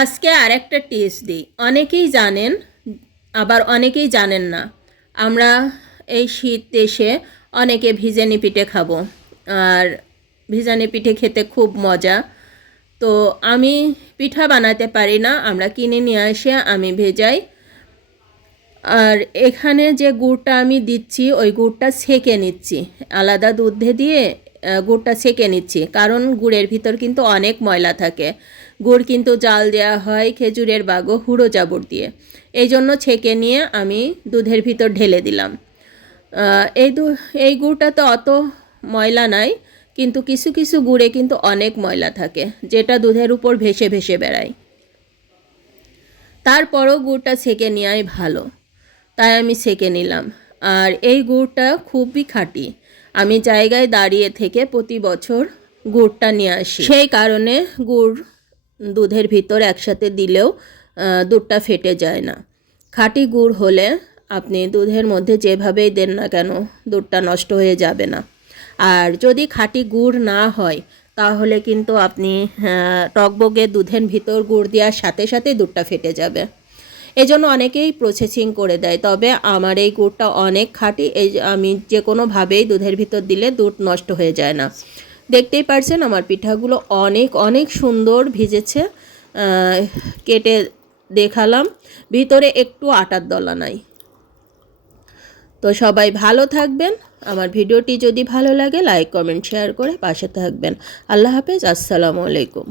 আজকে আরেকটা টিপস দিই। অনেকেই জানেন, আবার অনেকেই জানেন না। আমরা এই শীত দেশে অনেকে ভিজানি পিঠে খাবো, আর ভিজানি পিঠে খেতে খুব মজা। তো আমি পিঠা বানাতে পারি না, আমরা কিনে নিয়ে আসে আমি ভেজাই। আর এখানে যে গুড়টা আমি দিচ্ছি ওই গুড়টা ছেঁকে নিচ্ছি, আলাদা দুধে দিয়ে গুড়টা ছেঁকে নিচ্ছি, কারণ গুড়ের ভিতর কিন্তু অনেক ময়লা থাকে। গুড় কিন্তু জাল দেওয়া হয় খেজুরের বাগো হুড়ো জাবর দিয়ে, এই জন্য ছেঁকে নিয়ে আমি দুধের ভিতর ঢেলে দিলাম। এই গুড়টা তো অত ময়লা নাই, কিন্তু কিছু কিছু গুড়ে কিন্তু অনেক ময়লা থাকে, যেটা দুধের উপর ভেসে ভেসে বেড়ায়। তারপরও গুড়টা ছেঁকে নেওয়াই ভালো, তাই আমি ছেঁকে নিলাম। আর এই গুড়টা খুবই খাঁটি, আমি জায়গায় দাঁড়িয়ে থেকে প্রতি বছর গুড়টা নিয়ে আসি, সেই কারণে গুড় দুধের ভিতর একসাথে দিলেও দুধটা ফেটে যায় না। খাঁটি গুড় হলে আপনি দুধের মধ্যে যেভাবেই দেন না কেন দুধটা নষ্ট হয়ে যাবে না। আর যদি খাঁটি গুড় না হয় তাহলে কিন্তু আপনি টকবগে দুধের ভিতর গুড় দেওয়ার সাথে সাথে দুধটা ফেটে যাবে। এজন্য অনেকেই প্রসেসিং করে দেয়, তবে আমার এই গুড়টা অনেক খাঁটি, এই আমি যে কোনোভাবেই দুধের ভিতর দিলে দুধ নষ্ট হয়ে যায় না। দেখতেই পারছেন আমার পিঠাগুলো অনেক অনেক সুন্দর ভিজেছে। কেটে দেখালাম, ভিতরে একটু আটার দলা নাই। তো সবাই ভালো থাকবেন। আমার ভিডিওটি যদি ভালো লাগে লাইক কমেন্ট শেয়ার করে পাশে থাকবেন। আল্লাহ হাফেজ, আসসালামু আলাইকুম।